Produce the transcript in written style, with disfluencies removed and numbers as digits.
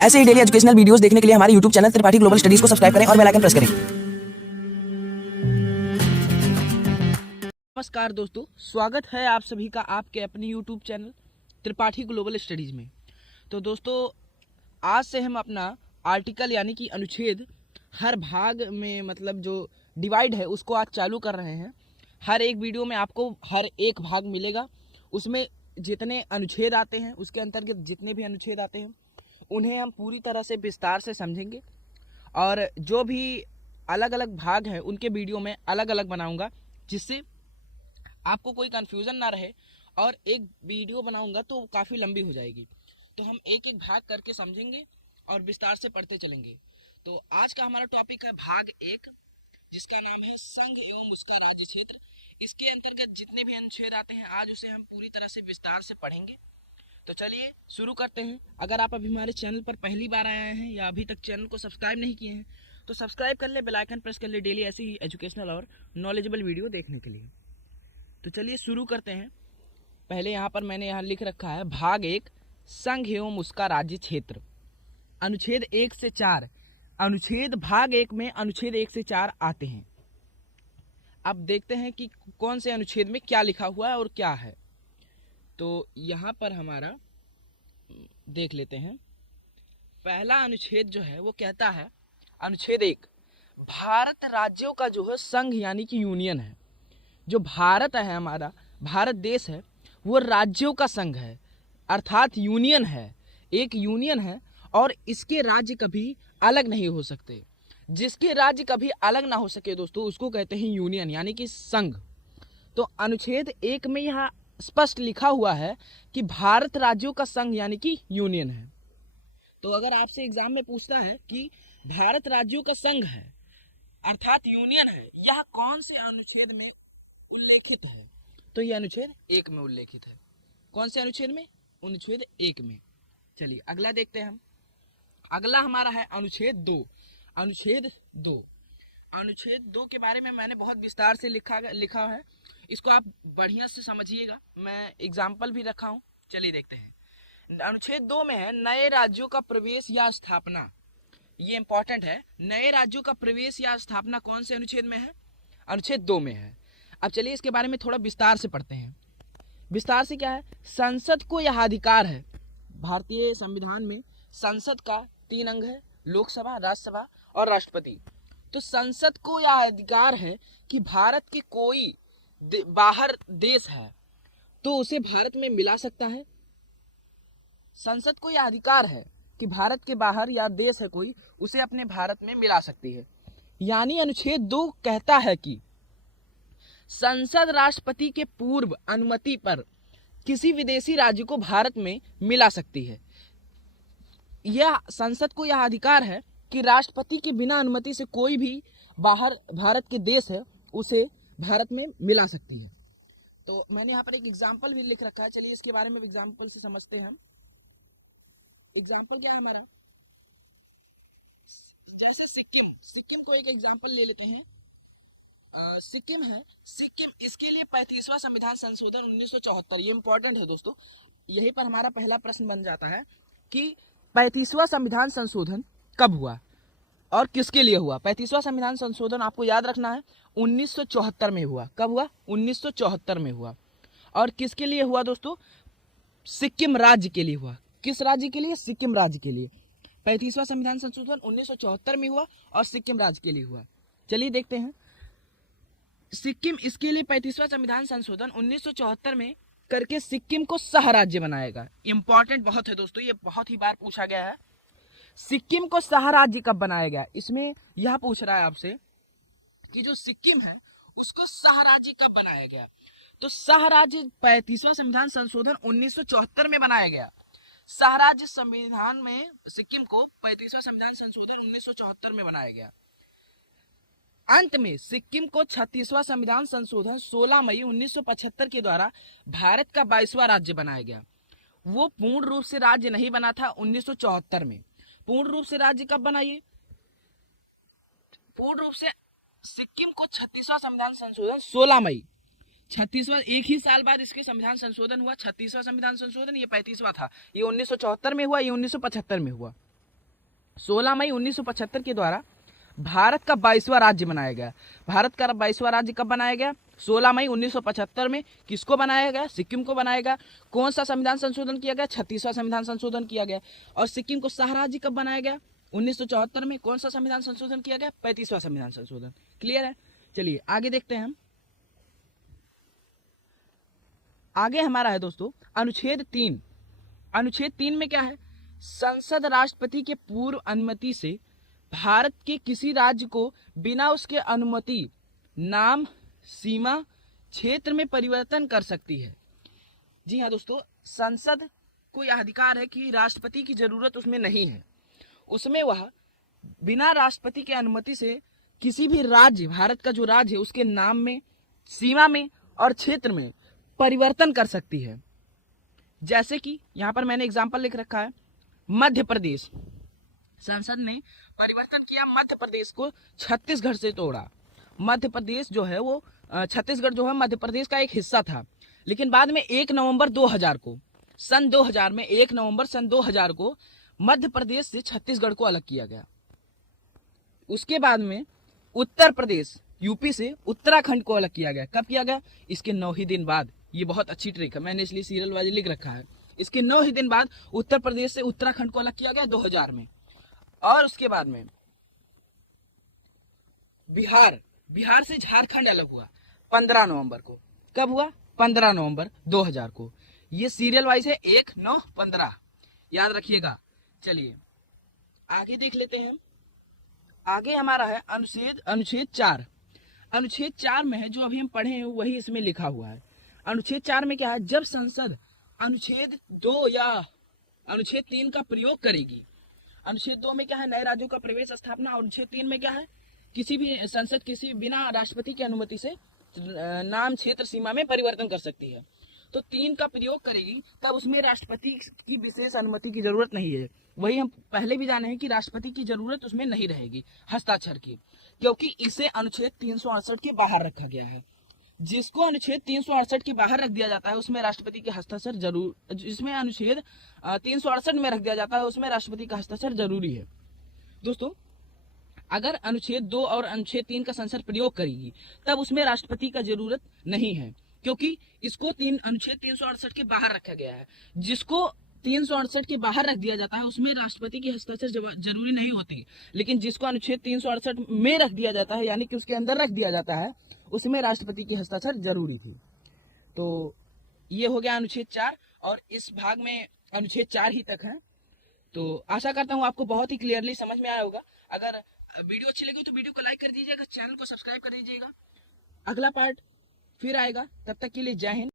ऐसे ही daily educational videos देखने के लिए हमारे YouTube channel Tripathi global studies को सब्सक्राइब करें और बेल आइकन प्रेस करें। नमस्कार दोस्तों, स्वागत है आप सभी का आपके अपने YouTube channel Tripathi global studies में। तो दोस्तों, आज से हम अपना आर्टिकल यानी कि अनुच्छेद हर भाग में मतलब जो डिवाइड है उसको आज चालू कर रहे हैं। हर एक वीडियो में आपको हर एक भाग मिलेगा, उसमें जितने अनुच्छेद आते हैं उसके अंतर्गत जितने भी अनुच्छेद आते हैं उन्हें हम पूरी तरह से विस्तार से समझेंगे और जो भी अलग अलग भाग हैं उनके वीडियो में अलग अलग बनाऊंगा जिससे आपको कोई कंफ्यूजन ना रहे। और एक वीडियो बनाऊंगा तो काफ़ी लंबी हो जाएगी, तो हम एक एक भाग करके समझेंगे और विस्तार से पढ़ते चलेंगे। तो आज का हमारा टॉपिक है भाग 1, जिसका नाम है संघ एवं उसका राज्य क्षेत्र। इसके अंतर्गत जितने भी अनुच्छेद आते हैं आज उसे हम पूरी तरह से विस्तार से पढ़ेंगे। तो चलिए शुरू करते हैं। अगर आप अभी हमारे चैनल पर पहली बार आए हैं या अभी तक चैनल को सब्सक्राइब नहीं किए हैं तो सब्सक्राइब कर ले, बेल आइकन प्रेस कर ले डेली ऐसी ही एजुकेशनल और नॉलेजेबल वीडियो देखने के लिए। तो चलिए शुरू करते हैं। पहले यहाँ पर मैंने यहाँ लिख रखा है भाग 1, संघ एवं उसका राज्य क्षेत्र, अनुच्छेद 1 से 4। अनुच्छेद भाग 1 में अनुच्छेद 1 से 4 आते हैं। अब देखते हैं कि कौन से अनुच्छेद में क्या लिखा हुआ है और क्या है। तो यहाँ पर हमारा देख लेते हैं। पहला अनुच्छेद जो है वो कहता है, अनुच्छेद 1, भारत राज्यों का जो है संघ यानी कि यूनियन है। जो भारत है, हमारा भारत देश है, वो राज्यों का संघ है, अर्थात यूनियन है, एक यूनियन है और इसके राज्य कभी अलग नहीं हो सकते। जिसके राज्य कभी अलग ना हो सके दोस्तों उसको कहते हैं यूनियन यानी कि संघ। तो अनुच्छेद 1 में यहाँ स्पष्ट लिखा हुआ है कि भारत राज्यों का संघ यानी कि यूनियन है। तो अगर आपसे एग्जाम में पूछता है कि भारत राज्यों का संघ है अर्थात यूनियन है, यह कौन से अनुच्छेद में उल्लेखित है, तो यह अनुच्छेद 1 में उल्लेखित है। कौन से अनुच्छेद में? अनुच्छेद 1 में। चलिए अगला देखते हैं हम। अगला हमारा है अनुच्छेद 2। अनुच्छेद 2, अनुच्छेद 2 के बारे में मैंने बहुत विस्तार से लिखा है, इसको आप बढ़िया से समझिएगा। मैं एग्जाम्पल भी रखा हूँ, चलिए देखते हैं। अनुच्छेद 2 में है नए राज्यों का प्रवेश या स्थापना। ये इंपॉर्टेंट है, नए राज्यों का प्रवेश या स्थापना कौन से अनुच्छेद में है? अनुच्छेद 2 में है। अब चलिए इसके बारे में थोड़ा विस्तार से पढ़ते हैं। विस्तार से क्या है? संसद को यह अधिकार है, भारतीय संविधान में संसद का 3 अंग है, लोकसभा, राज्यसभा और राष्ट्रपति। तो संसद को यह अधिकार है कि भारत के कोई बाहर देश है तो उसे भारत में मिला सकता है। संसद को यह अधिकार है कि भारत के बाहर या देश है कोई, उसे अपने भारत में मिला सकती है। यानी अनुच्छेद 2 कहता है कि संसद राष्ट्रपति के पूर्व अनुमति पर किसी विदेशी राज्य को भारत में मिला सकती है। यह संसद को यह अधिकार है कि राष्ट्रपति के बिना अनुमति से कोई भी बाहर भारत के देश है उसे भारत में मिला सकती है। तो मैंने यहाँ पर एक एग्जाम्पल भी लिख रखा है, चलिए इसके बारे में एग्जाम्पल से समझते हैं हम। एग्जाम्पल क्या है हमारा? जैसे सिक्किम को एक एग्जाम्पल ले लेते हैं। सिक्किम है, सिक्किम, इसके लिए 35वां संविधान संशोधन 1974, ये इंपॉर्टेंट है दोस्तों। यहीं पर हमारा पहला प्रश्न बन जाता है कि 35वां संविधान संशोधन कब हुआ और किसके लिए हुआ। 35वां संविधान संशोधन आपको याद रखना है 1974 में हुआ। कब हुआ? 1974 में हुआ। और किसके लिए हुआ दोस्तों? सिक्किम राज्य के लिए हुआ। किस राज्य के लिए? सिक्किम राज्य के लिए। 35वां संविधान संशोधन 1974 में हुआ और सिक्किम राज्य के लिए हुआ। चलिए देखते हैं। सिक्किम, इसके लिए 35वां संविधान संशोधन 1974 में करके सिक्किम को सह राज्य बनाएगा। इंपॉर्टेंट बहुत है दोस्तों, ये बहुत ही बार पूछा गया है। सिक्किम को सह राज्य कब बनाया गया? इसमें यह पूछ रहा है आपसे कि जो सिक्किम है उसको सह राज्य कब बनाया गया। तो सह राज्य 35वां संविधान संशोधन 1974 में बनाया गया। सह राज्य संविधान में सिक्किम को 35वां संविधान संशोधन 1974 में बनाया गया। अंत में सिक्किम को 36वां संविधान संशोधन 16 मई 1975 के द्वारा भारत का 22वां राज्य बनाया गया। वो पूर्ण रूप से राज्य नहीं बना था 1974 में। पूर्ण रूप से राज्य कब बना? ये पूर्ण रूप से सिक्किम को 36वां संविधान संशोधन 16 मई, 36वां, एक ही साल बाद इसके संविधान संशोधन हुआ। 36वां संविधान संशोधन, ये 35वां था। ये 1974 में हुआ, ये 1975 में हुआ। 16 मई 1975 के द्वारा भारत का 22वां राज्य बनाया गया। भारत का 22वां राज्य कब बनाया गया? 16 मई 1975 में। किसको बनाया गया? सिक्किम को बनाया गया। कौन सा संविधान संशोधन किया गया? 36वां संविधान संशोधन किया गया। और सिक्किम को सह राज्य कब बनाया गया? 1974 में। कौन सा संविधान संशोधन किया गया? 35वां संविधान संशोधन। क्लियर है? चलिए आगे देखते हैं हम। आगे हमारा है दोस्तों अनुच्छेद 3। अनुच्छेद 3 में क्या है? संसद राष्ट्रपति के पूर्व अनुमति से भारत के किसी राज्य को बिना उसके अनुमति नाम, सीमा, क्षेत्र में परिवर्तन कर सकती है। जी हाँ दोस्तों, संसद को यह अधिकार है कि राष्ट्रपति की जरूरत उसमें नहीं है। उसमें वह बिना राष्ट्रपति के अनुमति से किसी भी राज्य, भारत का जो राज्य है उसके नाम में, सीमा में और क्षेत्र में परिवर्तन कर सकती है। जैसे कि यहां पर मैंने एग्जाम्पल लिख रखा है, मध्य प्रदेश। संसद ने परिवर्तन किया, मध्य प्रदेश को छत्तीसगढ़ से तोड़ा। मध्य प्रदेश जो है वो छत्तीसगढ़ जो है मध्य प्रदेश का एक हिस्सा था, लेकिन बाद में 1 नवंबर 2000 को, सन 2000 में 1 नवंबर सन 2000 को मध्य प्रदेश से छत्तीसगढ़ को अलग किया गया। उसके बाद में उत्तर प्रदेश, यूपी से उत्तराखंड को अलग किया गया। कब किया गया? इसके 9 ही दिन बाद। ये बहुत अच्छी ट्रिक है, मैंने इसलिए सीरियल वाइज लिख रखा है। इसके 9 ही दिन बाद उत्तर प्रदेश से उत्तराखंड को अलग किया गया 2000 में। और उसके बाद में बिहार से झारखंड अलग हुआ 15 नवंबर को। कब हुआ? 15 नवंबर 2000 को। ये सीरियल वाइज है, 1, 9, 15, याद रखिएगा। चलिए आगे देख लेते हैं। आगे हमारा है अनुच्छेद 4। अनुच्छेद 4 में है जो अभी हम पढ़े हैं वही इसमें लिखा हुआ है। अनुच्छेद 4 में क्या है? जब संसद अनुच्छेद 2 या अनुच्छेद 3 का प्रयोग करेगी। अनुच्छेद 2 में क्या है? नए राज्यों का प्रवेश, स्थापना। और अनुच्छेद 3 में क्या है? किसी भी संसद किसी बिना राष्ट्रपति की अनुमति से नाम, क्षेत्र, सीमा में परिवर्तन कर सकती है। तो 3 का प्रयोग करेगी तब उसमें राष्ट्रपति की विशेष अनुमति की जरूरत नहीं है। वही हम पहले भी जाने हैं कि राष्ट्रपति की जरूरत उसमें नहीं रहेगी हस्ताक्षर की, क्योंकि इसे अनुच्छेद 368 के बाहर रखा गया है। जिसको अनुच्छेद 368 के बाहर रख दिया जाता है उसमें राष्ट्रपति के हस्ताक्षर जरूर, जिसमें अनुच्छेद 368 में रख दिया जाता है उसमें राष्ट्रपति का हस्ताक्षर जरूरी है। दोस्तों, अगर अनुच्छेद 2 और अनुच्छेद 3 का संसद प्रयोग करेगी तब उसमें राष्ट्रपति का जरूरत नहीं है, क्योंकि इसको अनुच्छेद 368 के बाहर रखा गया है। जिसको 368 के बाहर रख दिया जाता है उसमें राष्ट्रपति की हस्ताक्षर जरूरी नहीं होती, लेकिन जिसको अनुच्छेद 368 में रख दिया जाता है, यानी कि उसके अंदर रख दिया जाता है, उसमें राष्ट्रपति की हस्ताक्षर जरूरी थी। तो ये हो गया अनुच्छेद 4, और इस भाग में अनुच्छेद 4 ही तक है। तो आशा करता हूँ आपको बहुत ही क्लियरली समझ में आया होगा। अगर वीडियो अच्छी लगी तो वीडियो को लाइक कर दीजिएगा, चैनल को सब्सक्राइब कर दीजिएगा। अगला पार्ट फिर आएगा, तब तक के लिए जय हिंद।